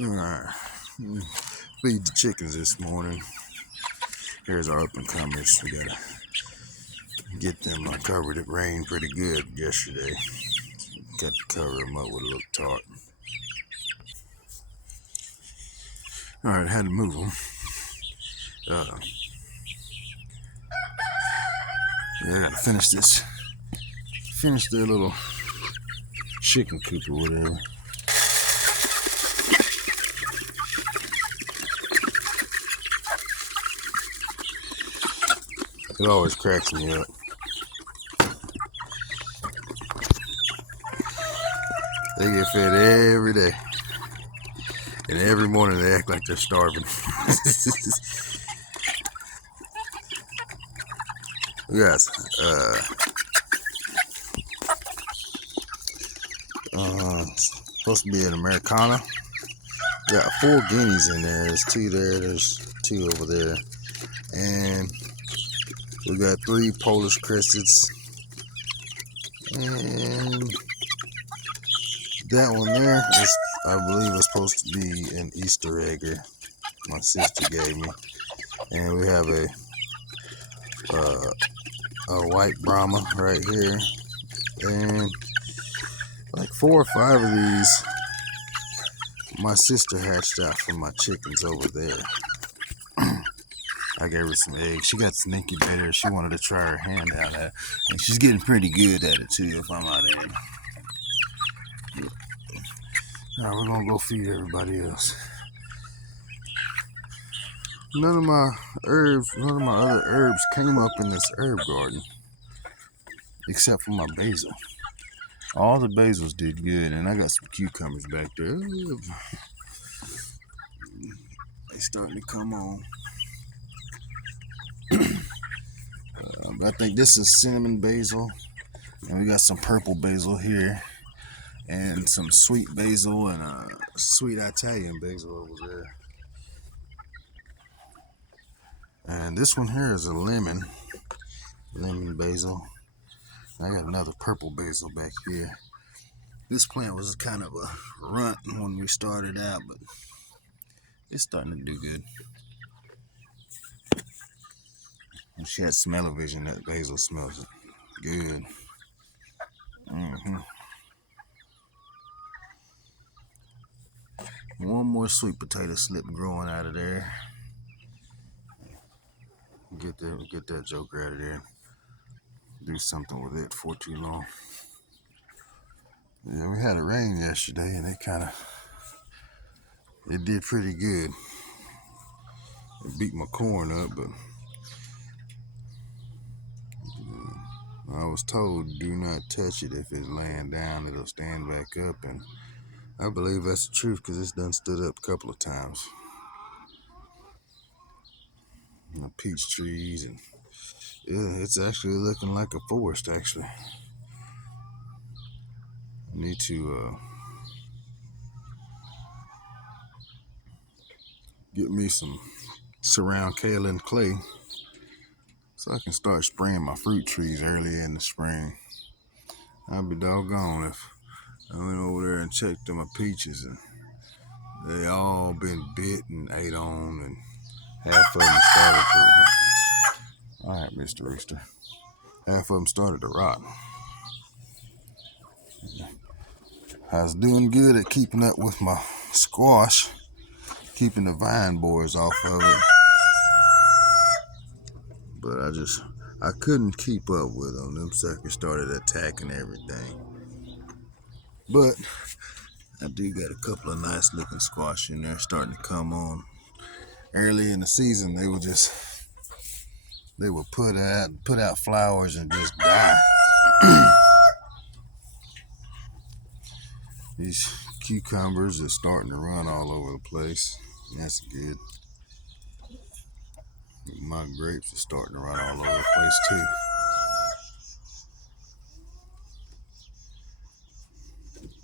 Alright, feed the chickens this morning. Here's our up and comers. We gotta get them covered. It rained pretty good yesterday. Got to cover them up with a little tarp. Alright, had to move them. Yeah, I gotta finish this. Finish their little chicken coop or whatever. It always cracks me up. They get fed every day. And every morning they act like they're starving. Yes. Supposed to be an Americana. Got 4 guineas in there. There's 2 there. There's 2 over there. And we got 3 Polish cresteds. And that one there is, I believe, is supposed to be an Easter egger. My sister gave me. And we have a white Brahma right here. And like 4 or 5 of these my sister hatched out from my chickens over there. I gave her some eggs. She got some incubator. She wanted to try her hand out at it. And she's getting pretty good at it too, if I'm not in. Now we're gonna go feed everybody else. None of my other herbs came up in this herb garden. Except for my basil. All the basils did good, and I got some cucumbers back there. They starting to come on. I think this is cinnamon basil, and we got some purple basil here, and some sweet basil and sweet Italian basil over there. And this one here is a lemon basil. I got another purple basil back here. This plant was kind of a runt when we started out, but it's starting to do good. And she had smell-o-vision. That basil smells good. One more sweet potato slip growing out of there. Get that joker out of there. Do something with it for too long. Yeah, we had a rain yesterday, and it did pretty good. It beat my corn up, but I was told do not touch it. If it's laying down, it'll stand back up, and I believe that's the truth because it's done stood up a couple of times. Peach trees, and yeah, it's actually looking like a forest. Actually, I need to get me some surround kaolin clay so I can start spraying my fruit trees early in the spring. I'd be doggone if I went over there and checked on my peaches and they all been bit and ate on, and half of them started to. All right, Mr. Rooster. Half of them started to rot. I was doing good at keeping up with my squash, keeping the vine borers off of it, but I couldn't keep up with them. Them suckers started attacking everything. But I do got a couple of nice looking squash in there starting to come on. Early in the season, they would put out flowers and just die. These cucumbers are starting to run all over the place. That's good. My grapes are starting to run all over the place too.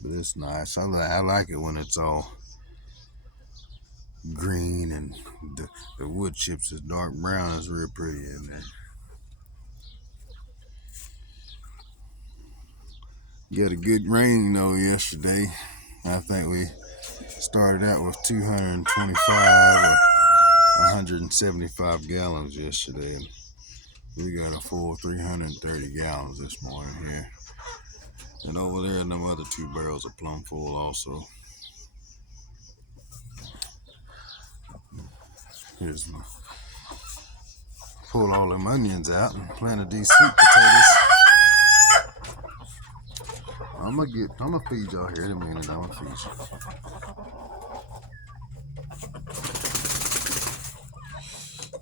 But it's nice. I like it when it's all green and the wood chips is dark brown. It's real pretty in there. Got a good rain though yesterday. I think we Started out with 225 or 175 gallons yesterday. We got a full 330 gallons this morning here. And over there, them other 2 barrels are plumb full also. Here's my pull all them onions out and planted these sweet potatoes. I'm gonna feed y'all here in a minute. I'm gonna feed you.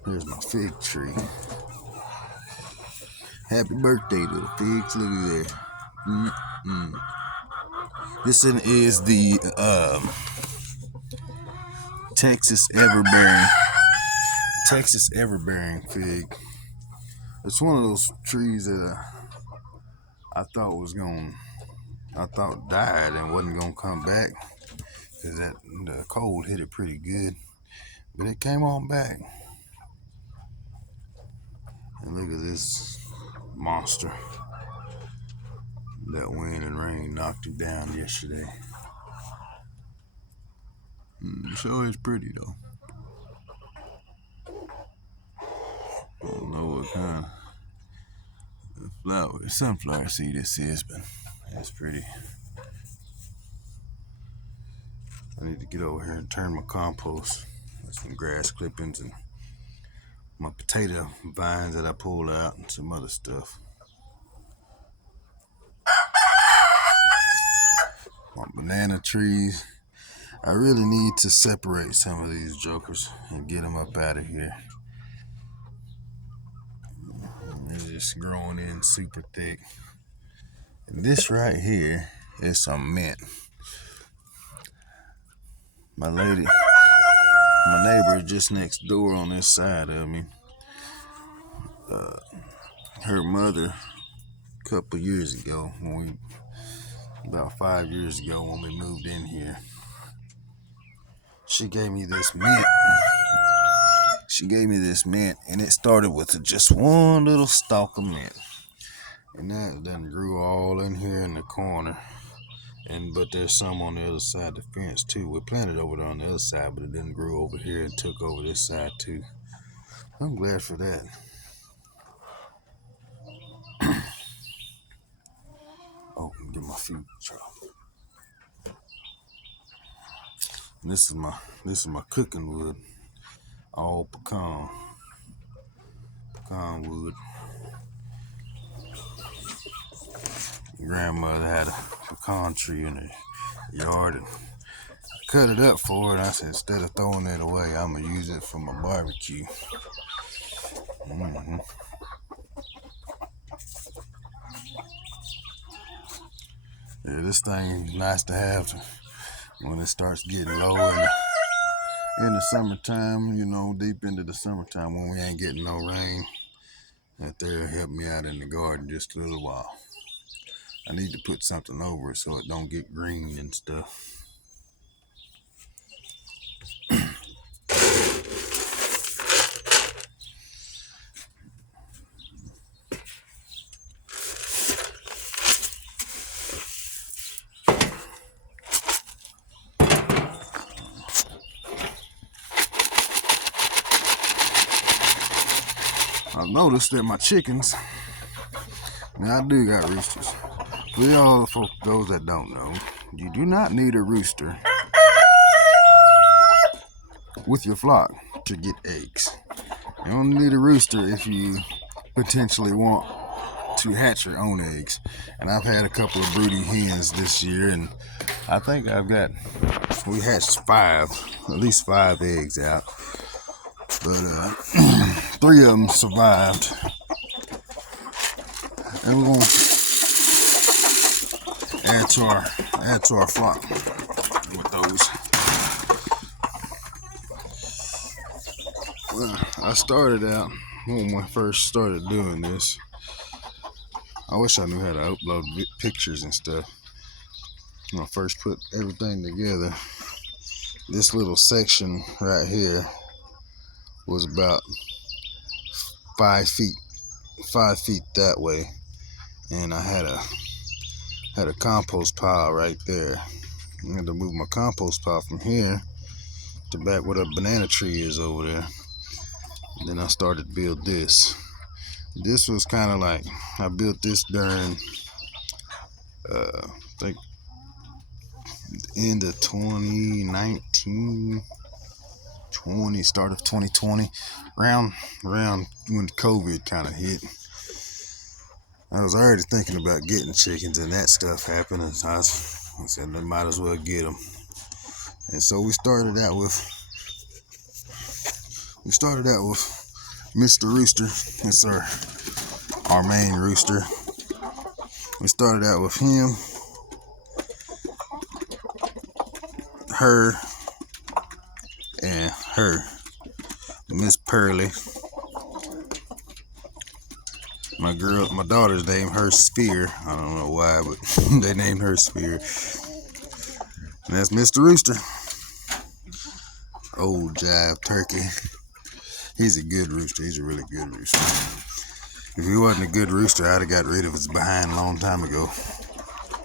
Here's my fig tree. Happy birthday, little figs. Look at there. This one is the Texas everbearing fig. It's one of those trees that I thought died and wasn't gonna come back because the cold hit it pretty good, but it came on back. And look at this monster. That wind and rain knocked it down yesterday. It sure is pretty though. I don't know what kind of sunflower seed this is, but it's pretty. I need to get over here and turn my compost. There's some grass clippings and my potato vines that I pulled out and some other stuff. My banana trees. I really need to separate some of these jokers and get them up out of here. They're just growing in super thick. And this right here is some mint. My neighbor just next door on this side of me, her mother, a couple years ago, about 5 years ago when we moved in here, she gave me this mint. And it started with just one little stalk of mint. And that then grew all in here in the corner. But there's some on the other side of the fence too. We planted over there on the other side, but it didn't grow over here and took over this side too. I'm glad for that. Oh, get my feet. This is my cooking wood, all pecan wood. Grandmother had a pecan tree in the yard and cut it up for her. And I said, instead of throwing it away, I'm gonna use it for my barbecue. Yeah, this thing is nice to have when it starts getting low in the summertime, deep into the summertime when we ain't getting no rain. That there help me out in the garden just a little while. I need to put something over it so it don't get green and stuff. I've noticed that my chickens, now I do got roosters. For y'all, for those that don't know, you do not need a rooster with your flock to get eggs. You only need a rooster if you potentially want to hatch your own eggs. And I've had a couple of broody hens this year, and I think we hatched at least five eggs out. But 3 of them survived. And we're gonna add to our flock with those. Well, I started out when I first started doing this. I wish I knew how to upload pictures and stuff. When I first put everything together, this little section right here was about 5 feet that way, and I had a compost pile right there, I had to move my compost pile from here to back where the banana tree is over there. And then I started to build this. This was kind of like, I built this during, I think, end of 2019, start of 2020, around when COVID kind of hit. I was already thinking about getting chickens, and that stuff happened, and I said, I might as well get them. And so we started out with Mr. Rooster. It's our main rooster. We started out with him, her, and her, Miss Pearly. My daughter's named her Sphere. I don't know why, but they named her Sphere. And that's Mr. Rooster. Old jive turkey. He's a good rooster. He's a really good rooster. If he wasn't a good rooster, I'd have got rid of his behind a long time ago.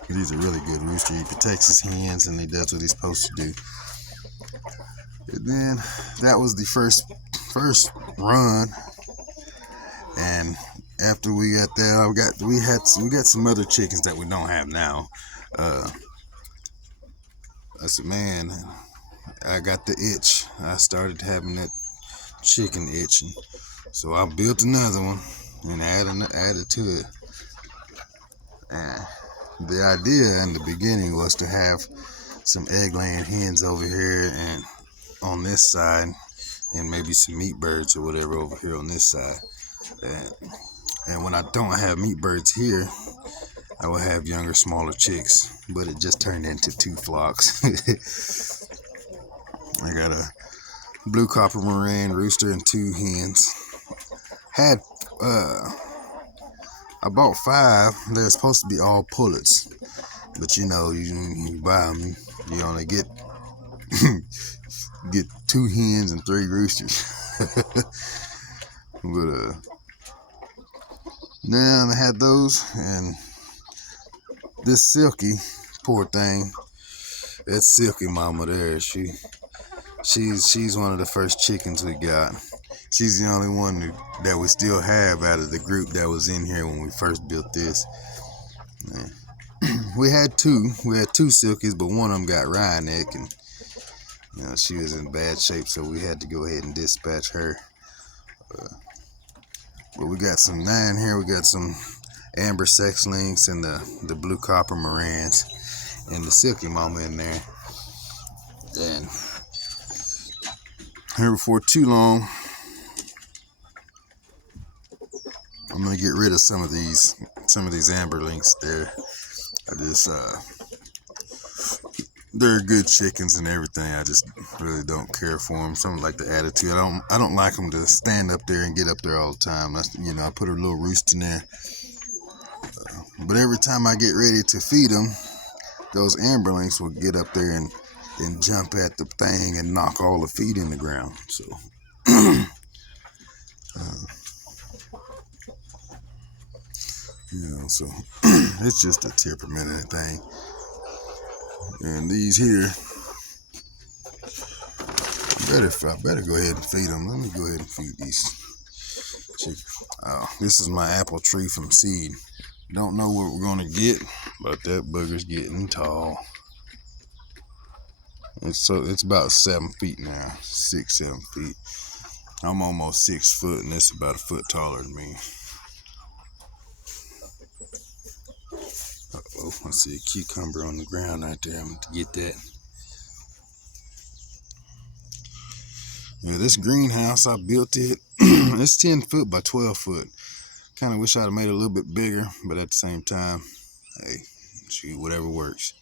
He's a really good rooster. He protects his hens and he does what he's supposed to do. And then that was the first run. And after we got there, we got some other chickens that we don't have now. I said, man, I got the itch. I started having that chicken itch, and so I built another one and added to it. And the idea in the beginning was to have some egg-laying hens over here and on this side, and maybe some meat birds or whatever over here on this side. And when I don't have meat birds here, I will have younger, smaller chicks. But it just turned into 2 flocks. I got a blue copper moran rooster and 2 hens. I bought 5. They're supposed to be all pullets, but you buy them, you only get 2 hens and 3 roosters. But now I had those, and this Silky, poor thing, that Silky mama there, she's one of the first chickens we got. She's the only one that we still have out of the group that was in here when we first built this. We had two Silkies, but one of them got wry neck, and she was in bad shape, so we had to go ahead and dispatch her. But we got some 9 here. We got some amber sex links and the blue copper morans and the Silky mama in there. And here before too long, I'm gonna get rid of some of these amber links there. They're good chickens and everything. I just really don't care for them. Something like the attitude. I don't like them to stand up there and get up there all the time. I put a little roost in there. But every time I get ready to feed them, those amberlings will get up there and jump at the thing and knock all the feed in the ground. So, so it's just a temperament thing. And these here, I better go ahead and feed them. Let me go ahead and feed these chickens. This is my apple tree from seed. Don't know what we're gonna get, but that booger's getting tall. It's about 7 feet now, 6-7 feet. I'm almost 6 foot, and it's about a foot taller than me. Uh-oh, I see a cucumber on the ground right there. I'm going to get that. Yeah, this greenhouse, I built it. It's 10 foot by 12 foot. Kind of wish I'd have made it a little bit bigger, but at the same time, hey, shoot, whatever works.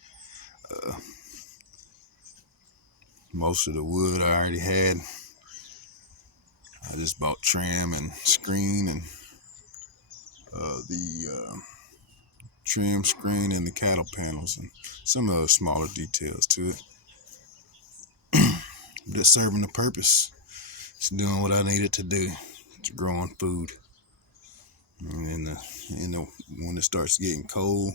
Most of the wood I already had. I just bought trim and screen and the trim, screen, and the cattle panels and some other smaller details to it. Just serving the purpose. It's doing what I needed to do. It's growing food. And when it starts getting cold,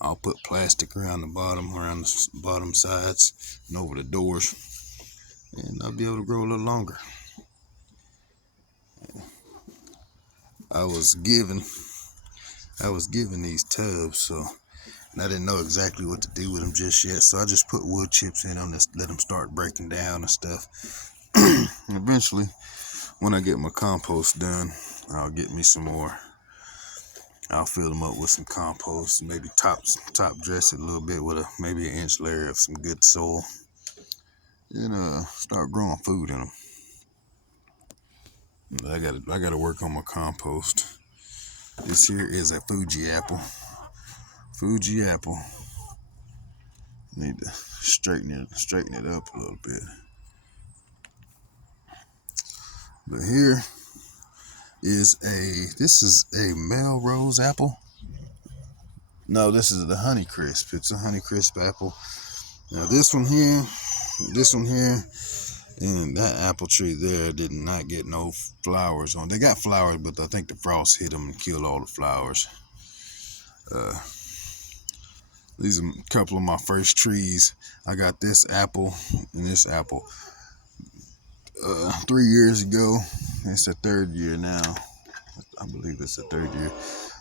I'll put plastic around the bottom sides, and over the doors, and I'll be able to grow a little longer. I was given these tubs, so and I didn't know exactly what to do with them just yet. So I just put wood chips in them to let them start breaking down and stuff. And eventually, when I get my compost done, I'll get me some more. I'll fill them up with some compost, maybe top dress it a little bit with maybe an inch layer of some good soil, and start growing food in them. But I gotta work on my compost. This here is a Fuji apple. Need to straighten it up a little bit. But this is a Melrose apple. No, this is the Honeycrisp. It's a Honeycrisp apple. Now this one here, and that apple tree there did not get no flowers on. They got flowers, but I think the frost hit them and killed all the flowers. These are a couple of my first trees. I got this apple and this apple 3 years ago. It's the third year now. I believe it's the third year.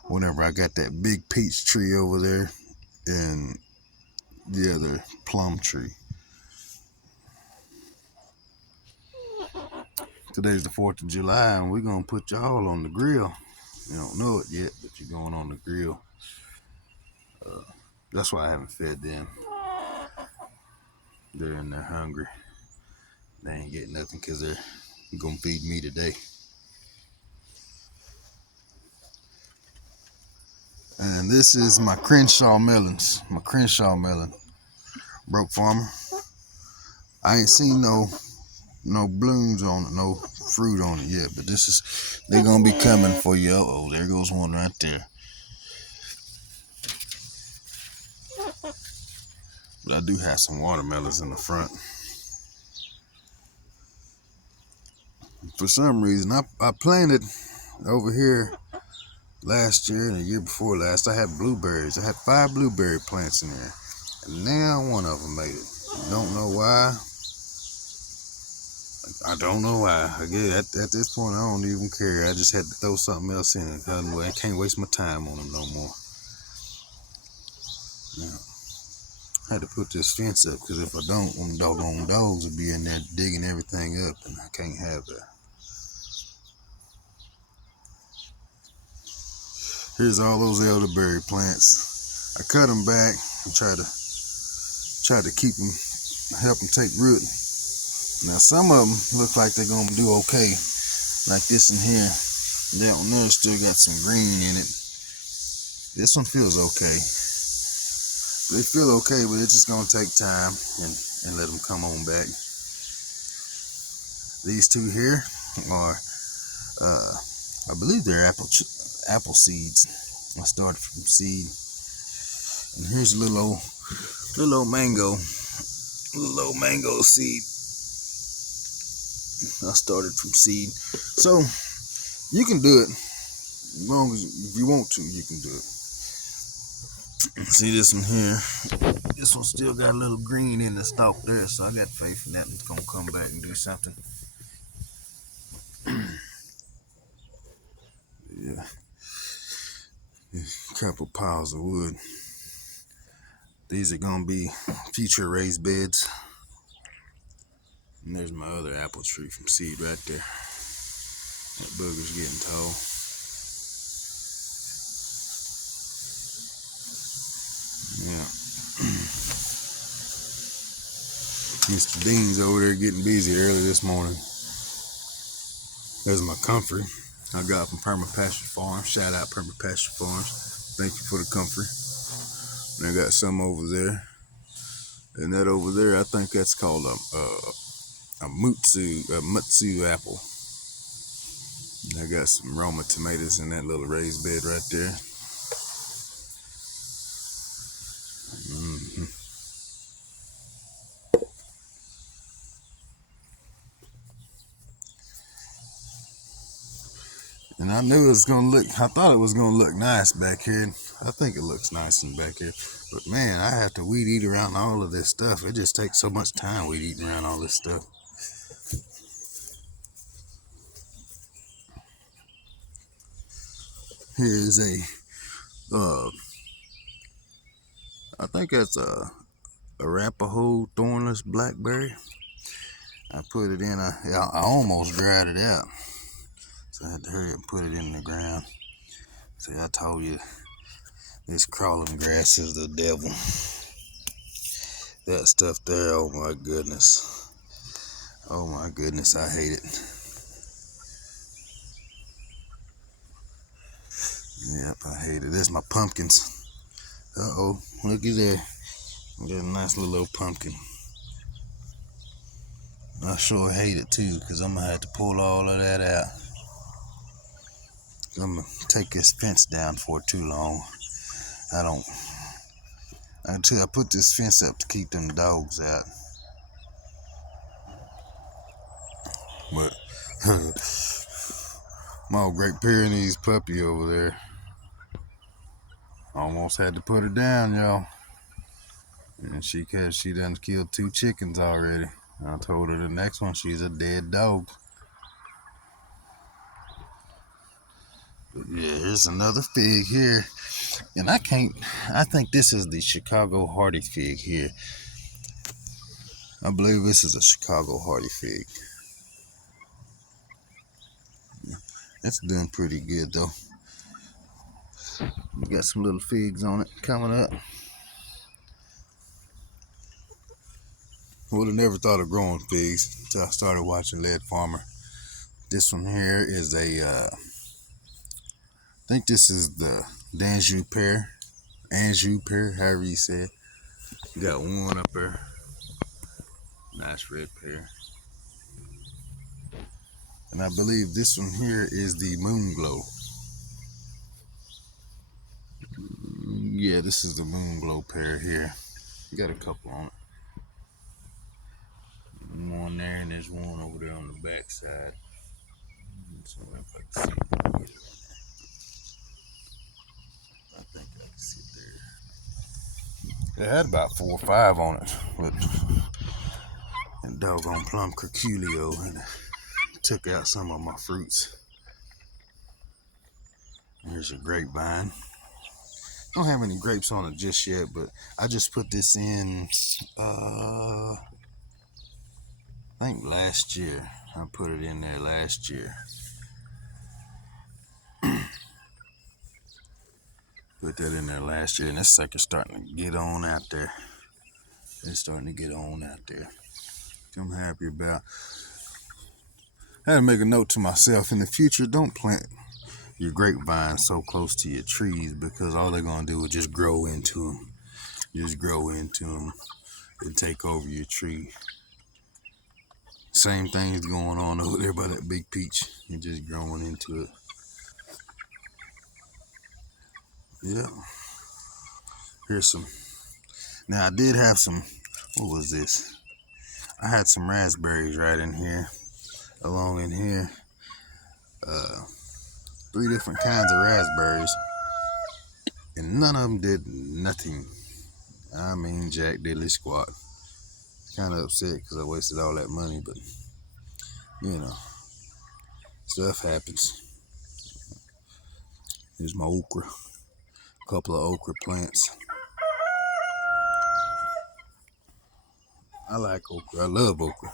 Whenever I got that big peach tree over there and the other plum tree. Today's the 4th of July, and we're going to put y'all on the grill. You don't know it yet, but you're going on the grill. That's why I haven't fed them. They're in there hungry. They ain't getting nothing because they're going to feed me today. And this is my Crenshaw melons. My Crenshaw melon. Broke farmer. I ain't seen no blooms on it, no fruit on it yet, but they're going to be coming for you. Uh-oh, there goes one right there. But I do have some watermelons in the front. For some reason, I planted over here last year and the year before last. I had blueberries. I had 5 blueberry plants in there, and now one of them made it. Don't know why. I don't know why. Again, at this point, I don't even care. I just had to throw something else in it. I can't waste my time on them no more. Now, I had to put this fence up because if I don't, them doggone dogs will be in there digging everything up, and I can't have that. Here's all those elderberry plants. I cut them back and try to keep them, help them take root. Now some of them look like they're gonna do okay, like this in here. That one there still got some green in it. This one feels okay. They feel okay, but it's just gonna take time and let them come on back. These two here are, I believe they're apple seeds. I started from seed, and here's a little old mango seed. I started from seed, so you can do it as long as if you want to. You can do it. See this one here? This one still got a little green in the stalk there, so I got faith in that it's gonna come back and do something. Yeah, a couple piles of wood. These are gonna be future raised beds. And there's my other apple tree from seed right there. That booger's getting tall. Yeah. Mr. Dean's over there getting busy early this morning. There's my comfrey I got from Permapasture Farms. Shout out Permapasture Farms. Thank you for the comfrey. And I got some over there. And that over there, I think that's called a mutsu apple. And I got some Roma tomatoes in that little raised bed right there. Mm-hmm. And I knew it was gonna look. I thought it was gonna look nice back here. I think it looks nice in back here. But man, I have to weed eat around all of this stuff. It just takes so much time weed eating around all this stuff. Here's I think that's a Arapaho thornless blackberry. I put it in. I almost dried it out, so I had to hurry up and put it in the ground. See, I told you this crawling grass is the devil. That stuff there, oh my goodness. Oh my goodness, I hate it. Yep, I hate it. This is my pumpkins. Uh-oh, looky there. We got a nice little old pumpkin. I sure hate it too, because I'm going to have to pull all of that out. I'm going to take this fence down for too long. I put this fence up to keep them dogs out. But my old Great Pyrenees puppy over there, almost had to put her down, y'all. And she done killed 2 chickens already. I told her the next one she's a dead dog. But yeah, here's another fig here. And I think this is the Chicago Hardy fig here. I believe this is a Chicago Hardy fig. It's doing pretty good though. We got some little figs on it coming up. Would have never thought of growing figs until I started watching Lead Farmer. This one here is I think this is the Anjou pear, however you say it. Got one up there, nice red pear. And I believe this one here is the Moon Glow. Yeah, this is the Moon Glow pear here. Got a couple on it. One there, and there's one over there on the back side. So if I can see it. I think I can see it there. It had about 4 or 5 on it, but that doggone plum curculio and took out some of my fruits. Here's a grapevine. Don't have any grapes on it just yet, but I just put this in, I think last year. I put it in there last year. Put that in there last year, and this sucker's starting to get on out there. It's starting to get on out there. I'm happy about. I had to make a note to myself in the future: don't plant your grapevines so close to your trees, because all they're gonna do is just grow into them. Just grow into them and take over your tree. Same thing's going on over there by that big peach. You're just growing into it. Yeah. Here's some. Now I did have some. What was this? I had some raspberries right in here, along in here. 3 different kinds of raspberries, and none of them did nothing. I mean, jack diddly squat. Kind of upset because I wasted all that money, but you know, stuff happens. Here's my okra. A couple of okra plants. I like okra. I love okra.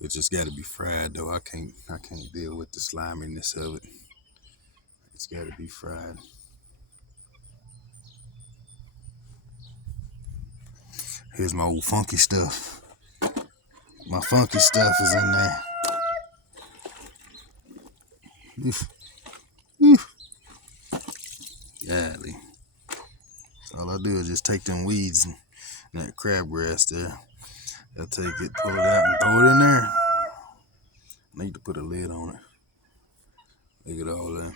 It just got to be fried though. I can't deal with the sliminess of it. It's got to be fried. Here's my old funky stuff. My funky stuff is in there. Golly. All I do is just take them weeds and that crabgrass there. I take it, pull it out, and throw it in there. I need to put a lid on it. Look at all that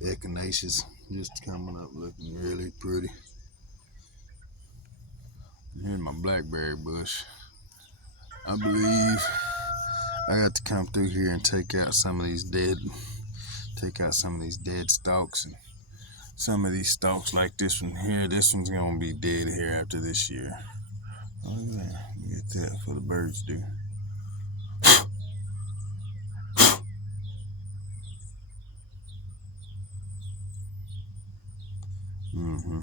echinaceas just coming up, looking really pretty. Here's my blackberry bush. I believe I got to come through here and take out some of these dead stalks, and some of these stalks like this one here. This one's gonna be dead here after this year. Oh, look at that. Look at that for the birds do. Mm-hmm.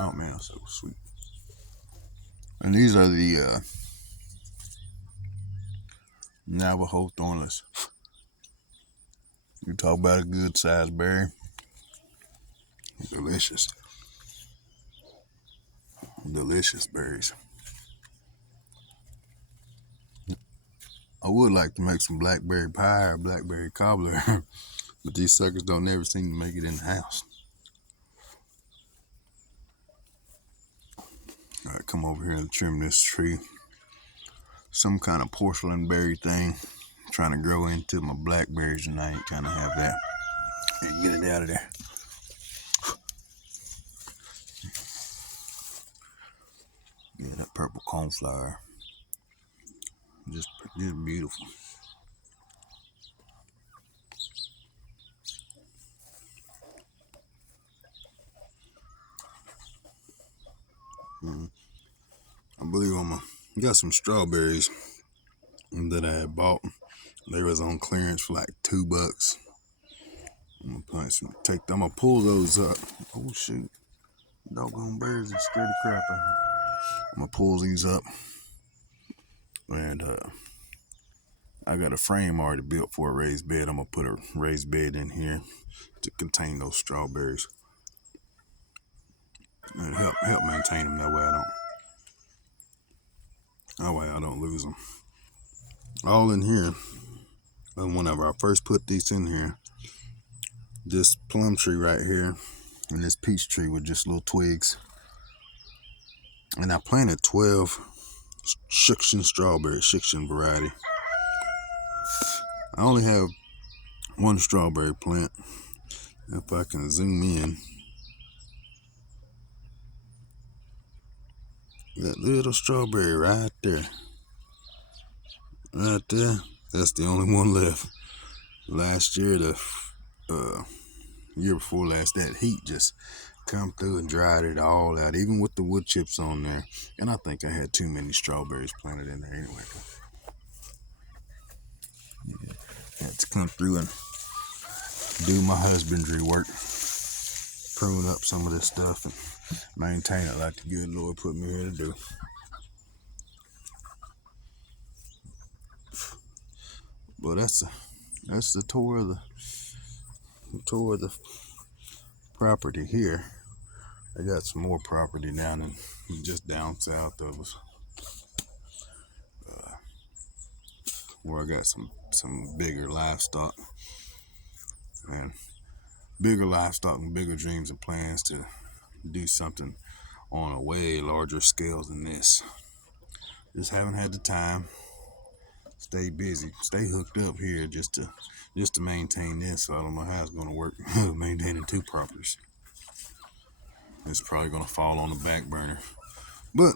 Oh man, so sweet. And these are the Navajo thornless. You talk about a good sized berry. Delicious. Delicious berries. I would like to make some blackberry pie or blackberry cobbler, but these suckers don't never seem to make it in the house. All right, come over here and trim this tree. Some kind of porcelain berry thing. I'm trying to grow into my blackberries, and I ain't trying to have that. And get it out of there. Yeah, that purple coneflower. Just beautiful. I believe got some strawberries that I had bought. They was on clearance for like $2. I'm gonna pull those up. Oh shoot. Doggone birds that scared the crap out of me. I'm gonna pull these up, and I got a frame already built for a raised bed. I'm gonna put a raised bed in here to contain those strawberries and help maintain them. That way I don't lose them. All in here. And whenever I first put these in here, this plum tree right here and this peach tree with just little twigs, and I planted 12 Shikshin strawberries, Shikshin variety. I only have one strawberry plant. If I can zoom in, that little strawberry right there, that's the only one left. Last year, the year before last, that heat just come through and dried it all out, even with the wood chips on there. And I think I had too many strawberries planted in there anyway. Yeah, had to come through and do my husbandry work, prune up some of this stuff and maintain it like the good Lord put me here to do. But that's the tour of the property here. I got some more property down just down south of us, where I got some bigger livestock and bigger dreams and plans to do something on a way larger scale than this. Just haven't had the time. Stay busy, stay hooked up here just to maintain this. So I don't know how it's gonna work maintaining two properties. It's probably gonna fall on the back burner, but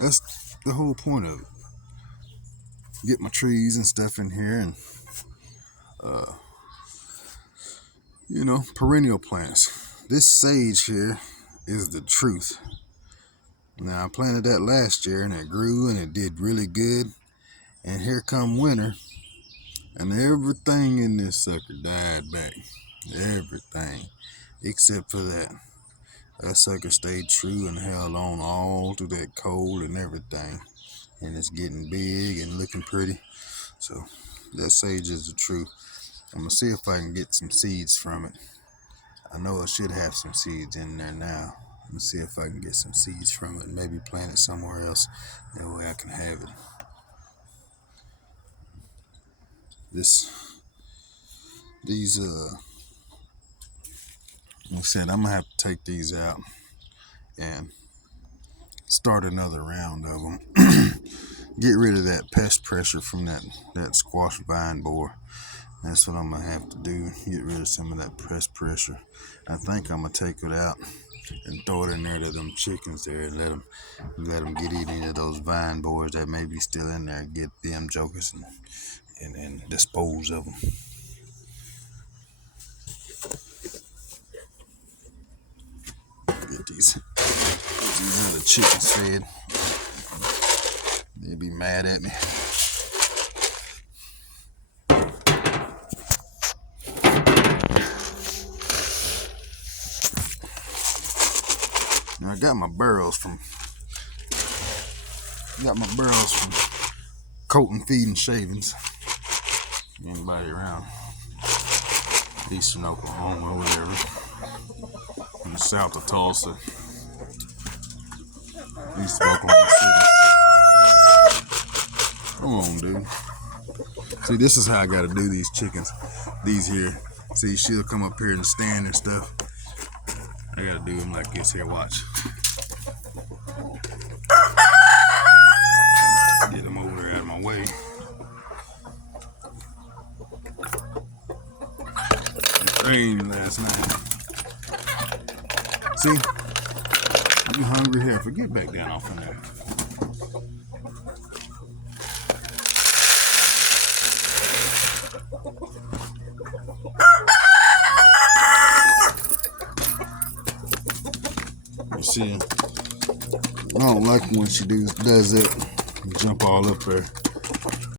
that's the whole point of it. Get my trees and stuff in here, and perennial plants. This sage here is the truth. Now I planted that last year and it grew and it did really good. And here come winter, and everything in this sucker died back. Everything, except for that. That sucker stayed true and held on all through that cold and everything. And it's getting big and looking pretty. So that sage is the truth. I'm gonna see if I can get some seeds from it. I know I should have some seeds in there now. I'm gonna see if I can get some seeds from it and maybe plant it somewhere else. That way I can have it. These like I said, I'm gonna have to take these out and start another round of them. Get rid of that pest pressure from that squash vine borer. That's what I'm gonna have to do. Get rid of some of that pest pressure. I think I'm gonna take it out and throw it in there to them chickens there and let them get any of those vine boards that may be still in there. Get them jokers and dispose of them. Get these other chickens fed. They'd be mad at me. Now I got my burrows from Colton Feed and Shavings. Anybody around Eastern Oklahoma or whatever, in the south of Tulsa, east of Oklahoma City. Come on, dude. See, this is how I gotta do these chickens. These here. See, she'll come up here and stand and stuff. I gotta do them like this here. Watch. Get them over there out of my way. It rained last night. See? You hungry here? Forget back down off in there. You see, I don't like when she does that. Jump all up there.